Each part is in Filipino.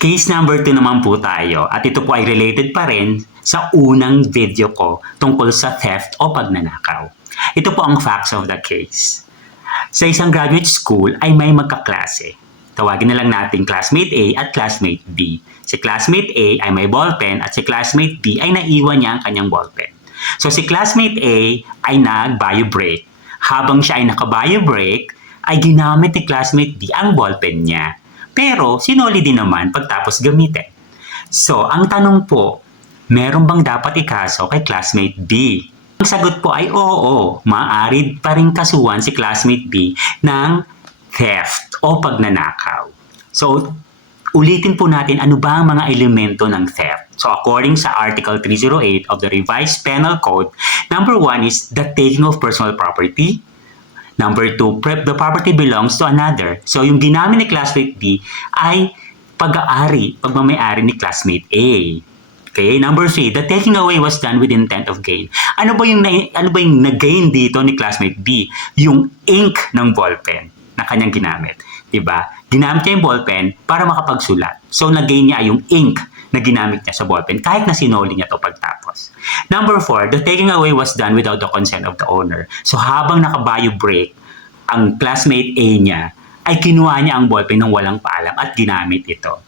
Case number 2 naman po tayo at ito po ay related pa rin sa unang video ko tungkol sa theft o pagnanakaw. Ito po ang facts of the case. Sa isang graduate school ay may magkaklase. Tawagin na lang natin classmate A at classmate B. Si classmate A ay may ballpen at si classmate B ay naiwan niya ang kanyang ballpen. So si classmate A ay nag-bio break. Habang siya ay naka-bio break, ay ginamit ni classmate B ang ballpen niya. Pero sinoli din naman pagtapos gamitin. So ang tanong po, meron bang dapat ikaso kay classmate B? Ang sagot po ay oo, maaari pa rin kasuhan si classmate B ng theft o pagnanakaw. So, ulitin po natin ano ba ang mga elemento ng theft. So, according sa Article 308 of the Revised Penal Code, number 1 is the taking of personal property. Number 2, the property belongs to another. So, yung ginamit ni classmate B ay pagmamayari ni classmate A. Okay, number 3, the taking away was done with intent of gain. Ano ba yung na-gain dito ni classmate B? Yung ink ng ballpen na kanyang ginamit. Diba? Ginamit niya yung ballpen para makapagsulat. So, nag-gain niya yung ink na ginamit niya sa ballpen kahit na sinoli niya to pagtapos. Number 4, the taking away was done without the consent of the owner. So, habang naka-bio break, ang classmate A niya ay kinuha niya ang ballpen ng walang paalam at ginamit ito.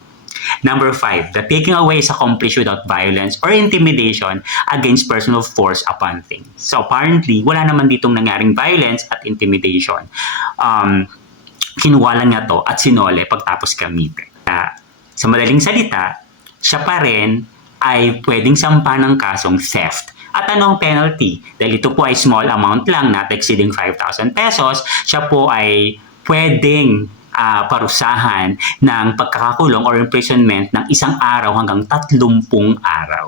Number 5, the taking away is accomplished without violence or intimidation against personal force upon things. So apparently, wala naman ditong nangyaring violence at intimidation. Kinuha lang niya to at sinole pagtapos gamitin. Sa madaling salita, siya pa rin ay pwedeng sampa ng kasong theft. At anong penalty? Dahil ito po ay small amount lang, not exceeding 5,000 pesos, siya po ay pwedeng parusahan ng pagkakakulong or imprisonment ng 1 araw hanggang 30 araw.